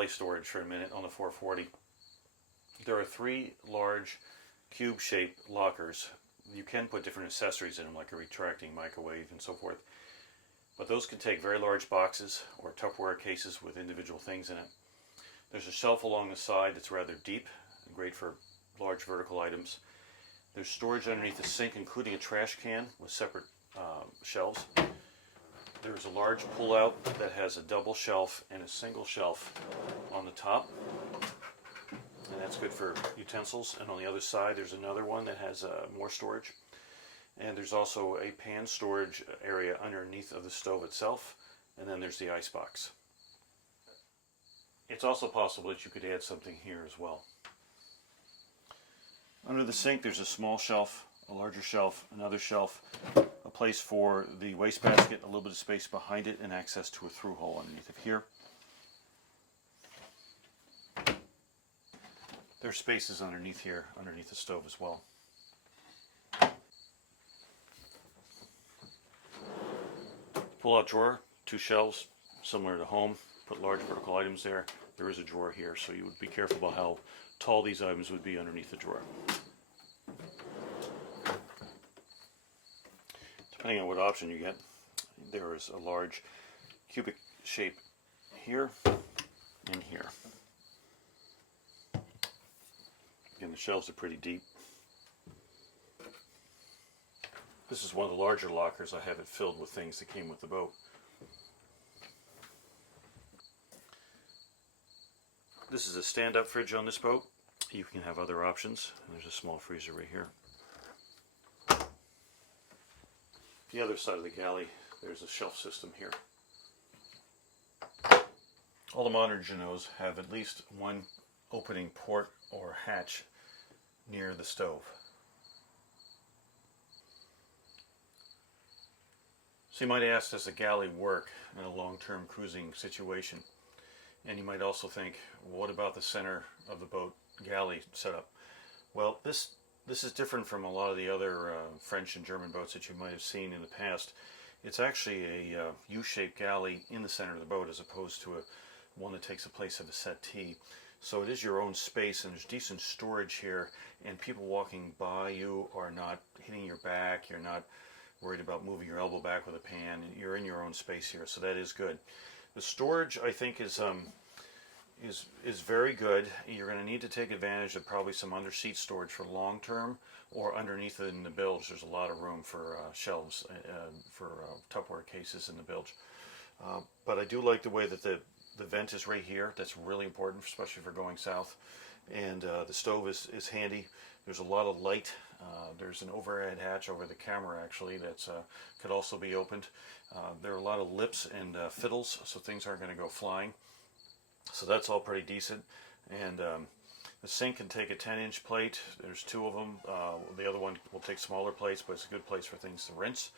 galley storage for a minute on the 440. There are 3 large cube-shaped lockers. You can put different accessories in them, like a retracting microwave and so forth. But those can take very large boxes or Tupperware cases with individual things in it. There's a shelf along the side that's rather deep, great for large vertical items. There's storage underneath the sink, including a trash can with separate shelves. There's a large pull-out that has a double shelf and a single shelf on the top. And that's good for utensils. And on the other side, there's another one that has more storage. And there's also a pan storage area underneath of the stove itself. And then there's the icebox. It's also possible that you could add something here as well. Under the sink, there's a small shelf, a larger shelf, another shelf, a place for the wastebasket, a little bit of space behind it, and access to a through hole underneath of here. There's spaces underneath here, underneath the stove as well. Pull-out drawer, 2 shelves, similar to home. Put large vertical items there. There is a drawer here, so you would be careful about how tall these items would be underneath the drawer. Depending on what option you get, there is a large cubic shape here and here. Again, the shelves are pretty deep. This is one of the larger lockers. I have it filled with things that came with the boat. This is a stand-up fridge on this boat. You can have other options. And there's a small freezer right here. The other side of the galley, there's a shelf system here. All the modern Jeanneaus have at least one opening port or hatch near the stove. So you might ask, does the galley work in a long-term cruising situation? And you might also think, what about the center of the boat galley setup? Well, this is different from a lot of the other French and German boats that you might have seen in the past. It's actually a U-shaped galley in the center of the boat as opposed to one that takes the place of a settee. So it is your own space, and there's decent storage here, and people walking by you are not hitting your back. You're not worried about moving your elbow back with a pan. You're in your own space here, so that is good. The storage, I think, is very good. You're going to need to take advantage of probably some under-seat storage for long term, or underneath it in the bilge. There's a lot of room for shelves for Tupperware cases in the bilge. But I do like the way that the vent is right here. That's really important, especially for going south. And the stove is handy. There's a lot of light. There's an overhead hatch over the camera, actually, that could also be opened. There are a lot of lips and fiddles, so things aren't going to go flying. So that's all pretty decent. And the sink can take a 10-inch plate. There's 2 of them. The other one will take smaller plates, but it's a good place for things to rinse.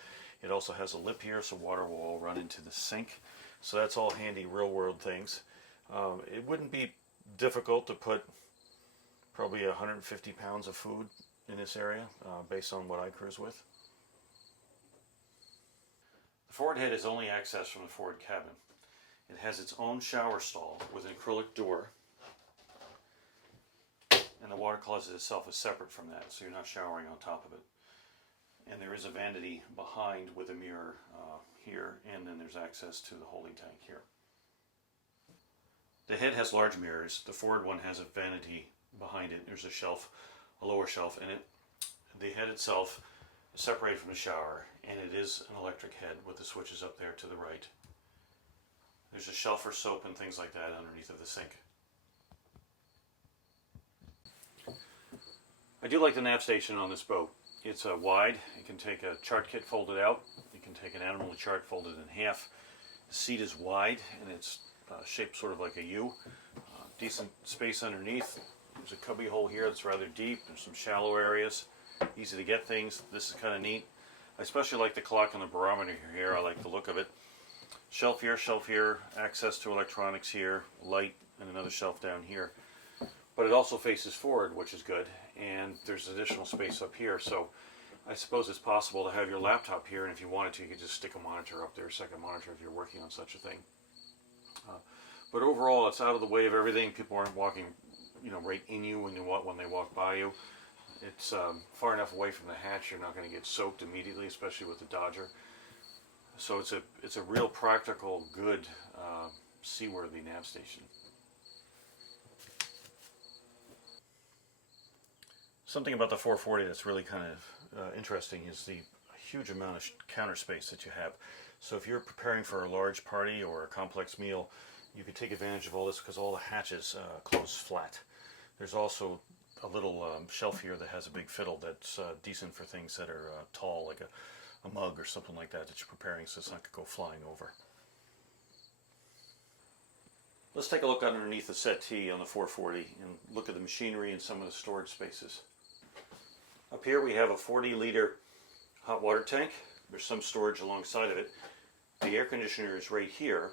It also has a lip here, so water will all run into the sink. So that's all handy real-world things. It wouldn't be difficult to put probably 150 pounds of food in this area, based on what I cruise with. The forward head is only accessed from the forward cabin. It has its own shower stall with an acrylic door, and the water closet itself is separate from that, so you're not showering on top of it. And there is a vanity behind with a mirror here, and then there's access to the holding tank here. The head has large mirrors. The forward one has a vanity behind it. There's a shelf, a lower shelf in it. The head itself is separated from the shower, and it is an electric head with the switches up there to the right. There's a shelf for soap and things like that underneath of the sink. I do like the nav station on this boat. It's wide. It can take a chart kit folded out. You can take an animal chart folded in half. The seat is wide, and it's shaped sort of like a U. Decent space underneath. There's a cubby hole here that's rather deep. There's some shallow areas. Easy to get things. This is kind of neat. I especially like the clock and the barometer here. I like the look of it. Shelf here, access to electronics here, light, and another shelf down here. But it also faces forward, which is good, and there's additional space up here. So I suppose it's possible to have your laptop here, and if you wanted to, you could just stick a monitor up there, a second monitor, if you're working on such a thing. But overall, it's out of the way of everything. People aren't walking, right in you when they walk by you. It's far enough away from the hatch you're not going to get soaked immediately, especially with the Dodger. So it's a real practical, good, seaworthy nav station. Something about the 440 that's really kind of interesting is the huge amount of counter space that you have. So if you're preparing for a large party or a complex meal, you can take advantage of all this because all the hatches close flat. There's also a little shelf here that has a big fiddle that's decent for things that are tall, like a mug or something like that you're preparing, so it's not going to go flying over. Let's take a look underneath the settee on the 440 and look at the machinery and some of the storage spaces. Up here we have a 40-liter hot water tank. There's some storage alongside of it. The air conditioner is right here,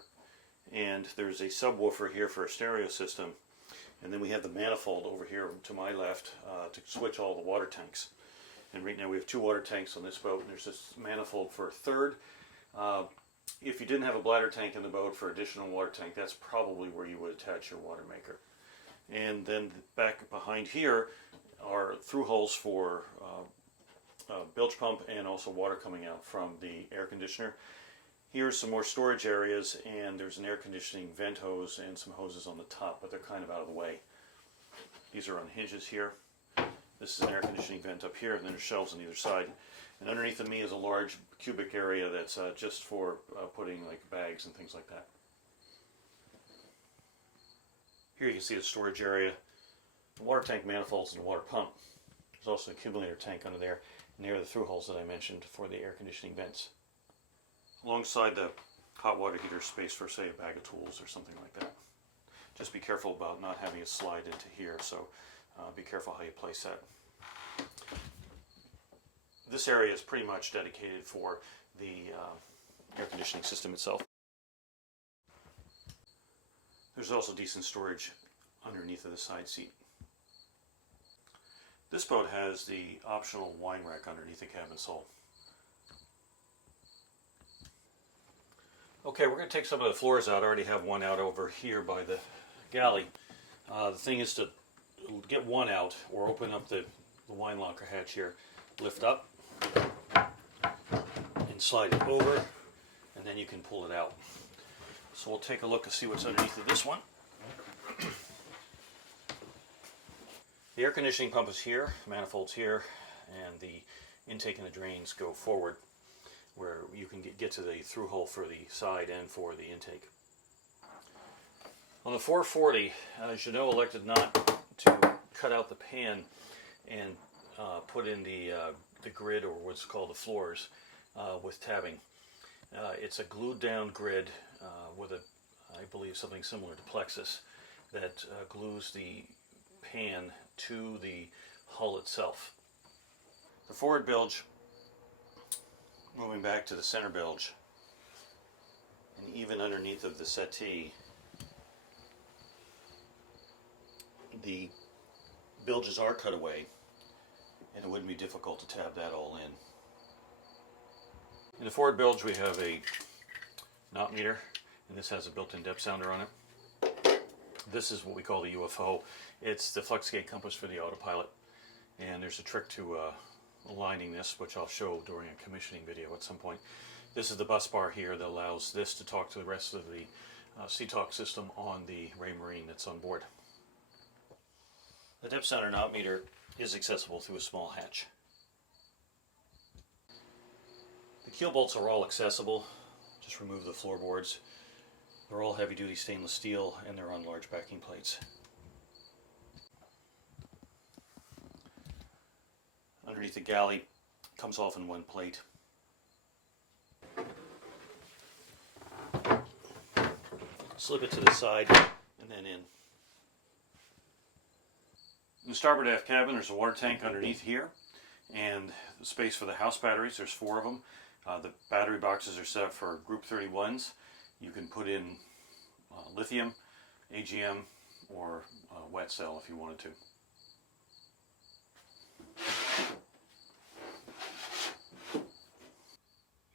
and there's a subwoofer here for a stereo system. And then we have the manifold over here to my left to switch all the water tanks. And right now we have 2 water tanks on this boat, and there's this manifold for a third. If you didn't have a bladder tank in the boat for additional water tank, that's probably where you would attach your water maker. And then back behind here are through holes for bilge pump and also water coming out from the air conditioner. Here's some more storage areas, and there's an air conditioning vent hose and some hoses on the top, but they're kind of out of the way. These are on hinges here. This is an air conditioning vent up here, and then there's shelves on either side. And underneath of me is a large cubic area that's just for putting like bags and things like that. Here you can see the storage area, the water tank manifolds and the water pump. There's also an accumulator tank under there, and there are the through holes that I mentioned for the air conditioning vents. Alongside the hot water heater space for, say, a bag of tools or something like that. Just be careful about not having it slide into here, so be careful how you place that. This area is pretty much dedicated for the air conditioning system itself. There's also decent storage underneath of the side seat. This boat has the optional wine rack underneath the cabin sole. Okay, we're going to take some of the floors out. I already have one out over here by the galley. The thing is to get one out or open up the wine locker hatch here, lift up and slide it over, and then you can pull it out. So we'll take a look and see what's underneath of this one. The air conditioning pump is here, manifold's here, and the intake and the drains go forward, where you can get to the through hole for the side and for the intake. On the 440, Jeanneau elected not to cut out the pan and put in the grid, or what's called the floors, with tabbing. It's a glued down grid with I believe something similar to plexus that glues the pan to the hull itself. The forward bilge, moving back to the center bilge, and even underneath of the settee, the bilges are cut away, and it wouldn't be difficult to tab that all in. In the forward bilge we have a knot meter, and this has a built-in depth sounder on it. This is what we call the UFO. It's the flux gate compass for the autopilot, and there's a trick to aligning this, which I'll show during a commissioning video at some point. This is the bus bar here that allows this to talk to the rest of the C-Talk system on the Raymarine that's on board. The depth sounder knot meter is accessible through a small hatch. The keel bolts are all accessible. Just remove the floorboards. They're all heavy-duty stainless steel, and they're on large backing plates. Underneath the galley, comes off in one plate. Slip it to the side and then in. In the starboard aft cabin, there's a water tank underneath here, and the space for the house batteries. There's 4 of them. The battery boxes are set up for group 31s. You can put in lithium, AGM, or wet cell if you wanted to.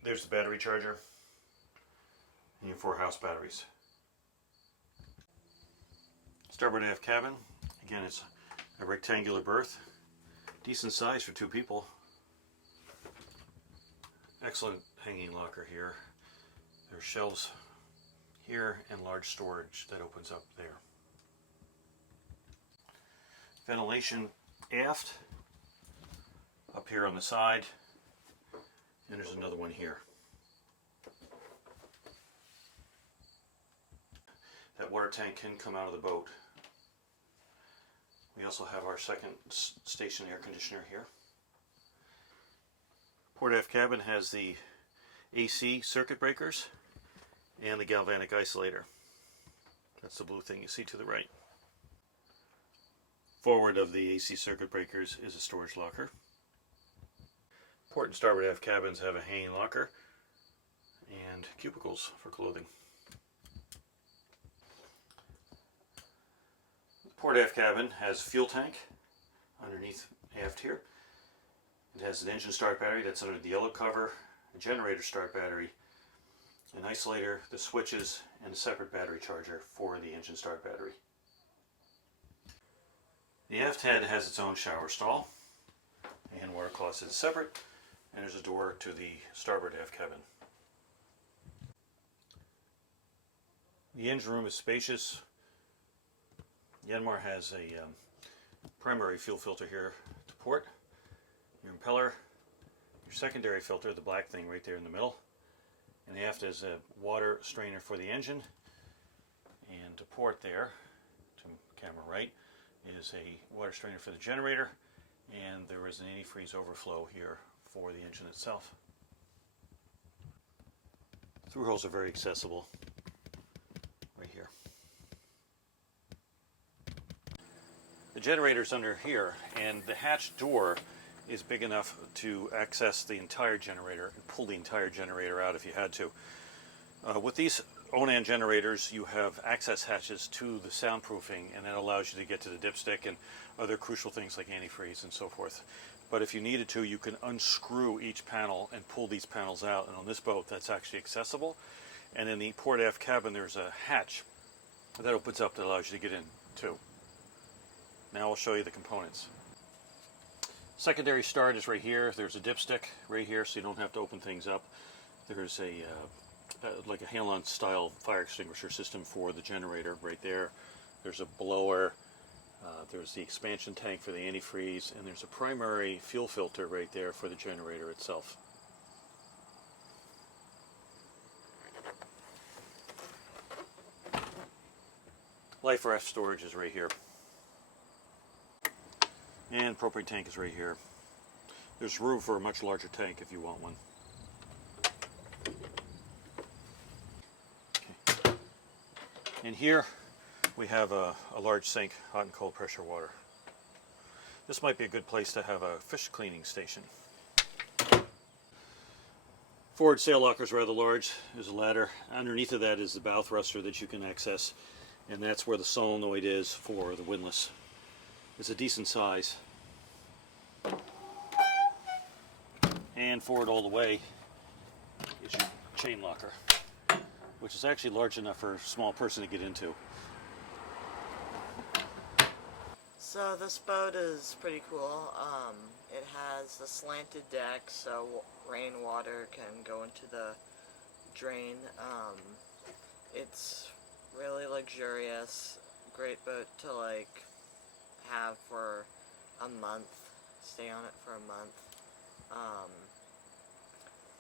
There's the battery charger and your 4 house batteries. Starboard aft cabin. Again, it's a rectangular berth. Decent size for 2 people. Excellent hanging locker here. There's shelves here and large storage that opens up there. Ventilation aft, up here on the side, and there's another one here. That water tank can come out of the boat. We also have our second station air conditioner here. Port aft cabin has the AC circuit breakers and the galvanic isolator. That's the blue thing you see to the right. Forward of the AC circuit breakers is a storage locker. Port and starboard aft cabins have a hanging locker and cubicles for clothing. The port aft cabin has a fuel tank underneath aft here. It has an engine start battery that's under the yellow cover, a generator start battery, an isolator, the switches, and a separate battery charger for the engine start battery. The aft head has its own shower stall and water closet is separate, and there's a door to the starboard aft cabin. The engine room is spacious. Yanmar has a primary fuel filter here to port, your impeller, your secondary filter, the black thing right there in the middle, and aft is a water strainer for the engine, and to port there, to camera right, is a water strainer for the generator, and there is an antifreeze overflow here for the engine itself. Through holes are very accessible right here. The generator's under here, and the hatch door is big enough to access the entire generator and pull the entire generator out if you had to. With these Onan generators, you have access hatches to the soundproofing, and that allows you to get to the dipstick and other crucial things like antifreeze and so forth. But if you needed to, you can unscrew each panel and pull these panels out, and on this boat that's actually accessible. And in the port aft cabin there's a hatch that opens up that allows you to get in too. Now I'll show you the components. Secondary start is right here. There's a dipstick right here so you don't have to open things up. There's a like a Halon style fire extinguisher system for the generator right there. There's a blower, there's the expansion tank for the antifreeze, and there's a primary fuel filter right there for the generator itself. Life raft storage is right here. And propane tank is right here. There's room for a much larger tank if you want one. Okay. And here we have a large sink, hot and cold pressure water. This might be a good place to have a fish cleaning station. Forward sail locker is rather large. There's a ladder. Underneath of that is the bow thruster that you can access, and that's where the solenoid is for the windlass. It's a decent size. And forward all the way is your chain locker, which is actually large enough for a small person to get into. So this boat is pretty cool. It has a slanted deck so rainwater can go into the drain. It's really luxurious. Great boat to like have for a month, stay on it for a month.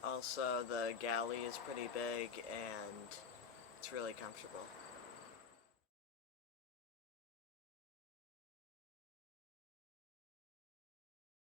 Also the galley is pretty big and it's really comfortable.